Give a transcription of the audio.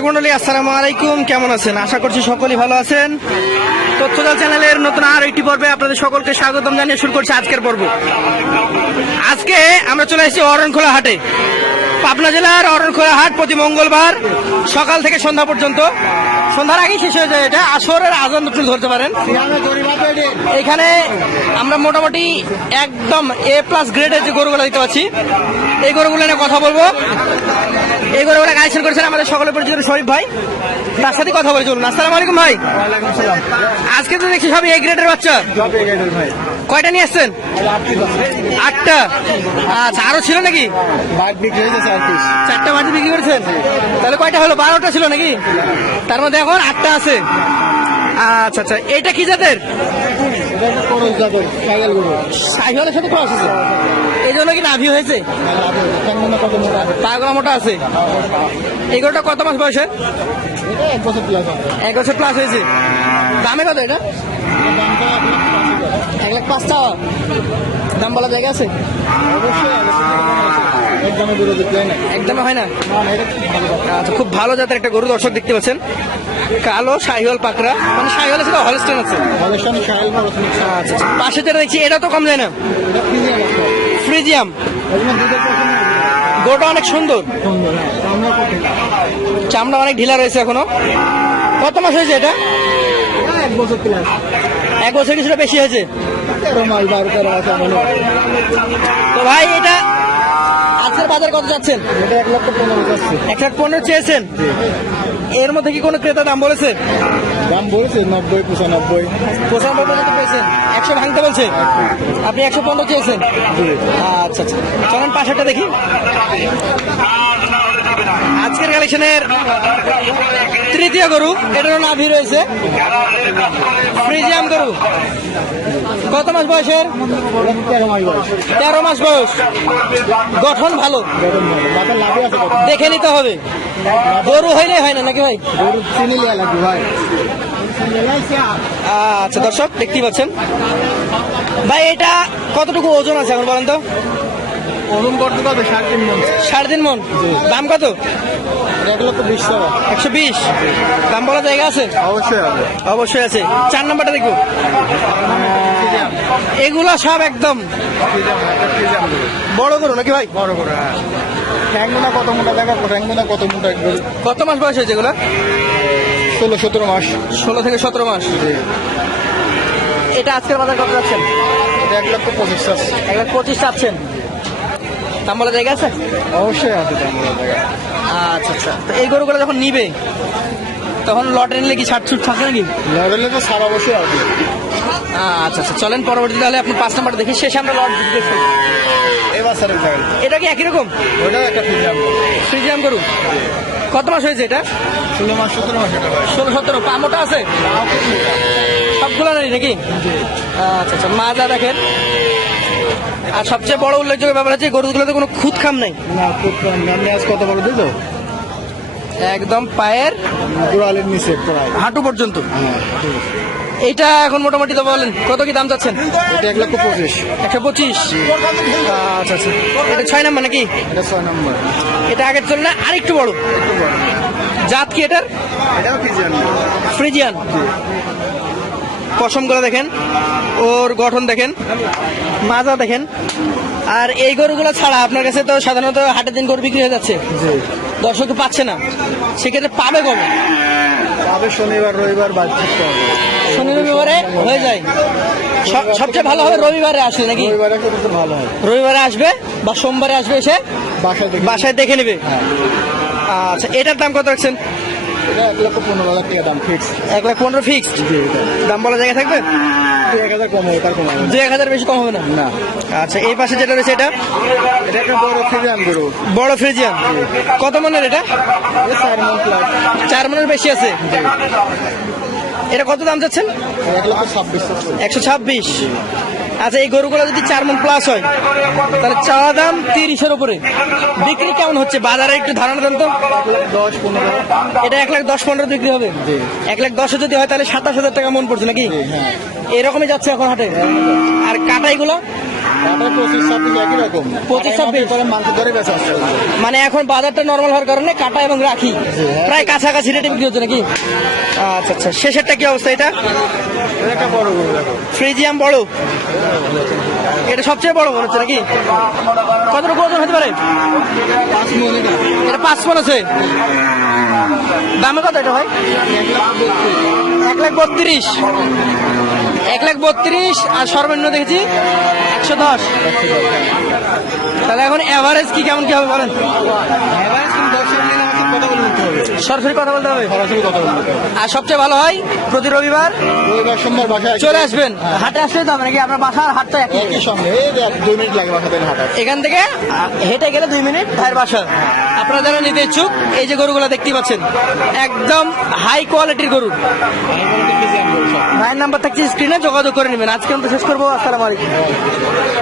দর্শক মন্ডলী আসসালামু আলাইকুম। কেমন আছেন? আশা করছি সকলেই ভালো আছেন। তথ্যদল চ্যানেলের নতুন আর একটি পর্বে আপনাদের সকলকে স্বাগতম জানিয়ে শুরু করছি আজকের পর্ব। আজকে আমরা চলে এসেছি অরণখোলা হাটে। পাবনা জেলার অরণখোলা হাট প্রতি মঙ্গলবার সকাল থেকে সন্ধ্যা পর্যন্ত। সন্ধ্যার আগেই শেষ হয়ে যায় এটা। আসরের আজান দুটো ধরতে পারেন। এখানে আমরা মোটামুটি একদম এ প্লাস গ্রেডের যে গরুগুলো দেখতে পাচ্ছি এই গরুগুলো নিয়ে কথা বলব। এই গরুগুলো কালেকশন করেছেন আমাদের সকলের পরিচিত শরীফ ভাই। তার সাথে কথা বলে চলুন। আসসালামু আলাইকুম ভাই। আজকে তো দেখছি সব এ গ্রেডের বাচ্চা। কয়টা নিয়ে আসছেন? আটটা। আচ্ছা আরও ছিল নাকি? চারটা বাড়ি বিক্রি করেছেন? তাহলে কয়টা হলো? বারোটা ছিল নাকি? তার মধ্যে এখন আটটা আছে। আচ্ছা আচ্ছা এটা কি জাতের? সাইহলের সাথে ক্রস আছে। এই জন্য কি নাভি হয়েছে? পাগলা মোটা আছে। এগুলোটা কত মাস বয়সে এক বছর প্লাস হয়েছে। দামে কত এটা? এক লাখ পাঁচ টাকা দাম বলা জায়গা আছে? একদমই হয় না? আচ্ছা খুব ভালো জাতের একটা গরু দর্শক দেখতে পাচ্ছেন। কালো শাহিওয়াল পাকড়া। মানে শাহিওয়ালের সাথে হলস্টেন আছে। আচ্ছা আচ্ছা। পাশে যেটা দেখছি এটা তো কম যায় না। ফ্রিজিয়াম। গোটা অনেক সুন্দর। চামড়া অনেক ঢিলা রয়েছে এখনও। কত মাস হয়েছে এটা? এক বছর কিছুটা বেশি হয়েছে। তো ভাই এটা আজকের বাজার কত যাচ্ছেন এক লাখ পনেরো চেয়েছেন। এর মধ্যে কি কোনো ক্রেতা দাম বলেছে? দাম বলেছে নব্বই পঁচানব্বই। পঁচানব্বই পর্যন্ত পেয়েছেন। একশো ভাঙতে বলছে। আপনি একশো পনেরো চেয়েছেন। আচ্ছা আচ্ছা। চলেন পাশেরটা দেখি। আজকের কালেকশনের তৃতীয় গরু, এটারও নাভি রয়েছে। ফ্রিজিয়াম গরু। কত মাস বয়সের? তেরো মাস বয়স। গঠন ভালো। দেখে নিতে হবে। গরু হইলে হয় না, নাকি ভাই? আচ্ছা দর্শক, দেখতেই পাচ্ছেন। ভাই, এটা কতটুকু ওজন আছে এখন বলেন তো? ওজন করতে হবে সাড়ে তিন মন সাড়ে তিন মন দাম কত? এক লক্ষ বিশ টাকা। একশো বিশ। দাম বলা জায়গা আছে? অবশ্যই হবে অবশ্যই আছে। চার নাম্বারটা দেখব এগুলা সব একদম। বড় করো নাকি ভাই? বড় করে হ্যাঁ। ট্যাঙ্গুনা কত মোটা দেখা? ট্যাঙ্গুনা কত মোটা একবার কত মাস বয়স হয়েছে এগুলা? ষোলো সতেরো মাস। ষোলো থেকে সতেরো মাস। এটা আজকের বাজার কত যাচ্ছেন? এক লক্ষ পঁচিশ আছে এক লাখ পঁচিশ চাচ্ছেন। দাম বলা জায়গা আছে? অবশ্যই আছে ট্যাঙ্গুনা দেখা আচ্ছা আচ্ছা। তো এই গরুগুলো যখন নিবে তখন লটে নিলে কি ছাট ছুট থাকে নাকি? লড়লে তো সারা অবশ্যই আছে। আচ্ছা আচ্ছা। চলেন পরবর্তী তাহলে আপনি পাঁচ নাম্বার দেখি। শেষে আমরা লট থাকবে এটা কি একই রকম? ওটাও একটা ফিজাম ফ্রিজিয়াম গরু? কত মাস হয়েছে এটা? ষোলো মাস সতেরো মাস ষোলো সতেরো। পামোটা আছে? সবগুলো নেই নাকি? আচ্ছা আচ্ছা। মাজা দেখেন। আর সবচেয়ে বড় উল্লেখযোগ্য ব্যাপার হচ্ছে গরুগুলোতে কোনো খুদ খাম নাই। না খুব কম আপনি আজ কত বড় দিত একদম পায়ের গোড়ালের নিচে প্রায়। হাঁটু পর্যন্ত। হ্যাঁ আছে। এইটা এখন মোটামুটি তো বলেন কত কি দাম চাচ্ছেন? এটা এক লক্ষ পঁচিশ। একশো পঁচিশ। আচ্ছা আচ্ছা। এটা ছয় নাম্বার নাকি? এটা ছয় নম্বর। এটা আগের তুলনায় আরেকটু বড়। জাত কি এটার? এটাও ফিজিয়ান ফ্রিজিয়ান। পশমগুলো দেখেন ওর গঠন দেখেন মাজা দেখেন। আর এই গরুগুলো ছাড়া আপনার কাছে তো সাধারণত হাটের দিন গরু বিক্রি হয়ে যাচ্ছে। দর্শক পাচ্ছে না। সেক্ষেত্রে পাবে কবে? তবে শনিবার রবিবার শনি রবিবারে হয়ে যায়। সব- সবচেয়ে ভালো হবে রবিবারে আসলে নাকি? রবিবারে ভালো হয়। রবিবারে আসবে বা সোমবারে আসবে এসে বাসায় বাসায় দেখে নেবে। হ্যাঁ। আচ্ছা এটার দাম কত রাখছেন? এটা এক লক্ষ পনেরো হাজার টাকা দাম ফিক্স এক লাখ পনেরো ফিক্সড দাম বলা জায়গা থাকবে? দুই এক হাজার কম হবে তার কম হবে। এক হাজার বেশি কম হবে না? না। আচ্ছা এই পাশে যেটা রয়েছে এটা? এটা একটা বড় ফিজিয়ান গরু। বড় ফ্রিজিয়ান। কত মনের এটা? এটা চার মন প্লাস চার মনের বেশি আছে? এটা কত দাম যাচ্ছেন? এক লক্ষ ছাব্বিশ। একশো ছাব্বিশ। আচ্ছা এই গরুগুলো যদি চার মন প্লাস হয় তাহলে চাওয়া দাম তিরিশের উপরে। বিক্রি কেমন হচ্ছে? বাজারে একটু ধারণা দেন তো। দশ পনেরো। এটা এক লাখ দশ পনেরো বিক্রি হবে? এক লাখ দশে যদি হয় তাহলে সাতাশ হাজার টাকা মন পড়ছে নাকি? হ্যাঁ। এরকমই যাচ্ছে এখন হাটে। আর কাটাইগুলো? মানে এখন বাজারটা নর্মাল হওয়ার কারণে কাটা এবং রাখি প্রায় কাছাকাছি রেটে বিক্রি হচ্ছে নাকি? আচ্ছা আচ্ছা। শেষেরটা কি অবস্থা এটা? ফ্রিজিয়াম বড়? এটা সবচেয়ে বড় মনে হচ্ছে নাকি? কতটুকু ওজন হতে পারে? এটা। পাঁচ মন আছে? দামে কত এটা ভাই? এক লাখ বত্রিশ। এক লাখ বত্রিশ আর সর্বনিম্ন দেখেছি একশো দশ। তাহলে এখন অ্যাভারেজ কি, কেমন কি হবে বলেন? এভারেজ কথা বলে নিতে হবে। সরাসরি কথা বলতে হবে? সরাসরি কথা বলে হবে। আর সবচেয়ে ভালো হয় প্রতি রবিবার? রবিবার সোমবার বাসায় চলে আসবেন? হাটে আসলে তো হবে নাকি? আপনার বাসার হাটটা একই? একই সঙ্গে। দুই মিনিট লাগে বাসা থেকে হাঁটা। এখান থেকে হেঁটে গেলে দুই মিনিট ভাইয়ের বাসা। আপনারা যারা নিতে ইচ্ছুক এই যে গরুগুলো দেখতে পাচ্ছেন একদম হাই কোয়ালিটির গরু। ভাইয়ের নাম্বার থাকছে স্ক্রিনে যোগাযোগ করে নেবেন। আজকে আমরা শেষ করব। আসসালামু আলাইকুম।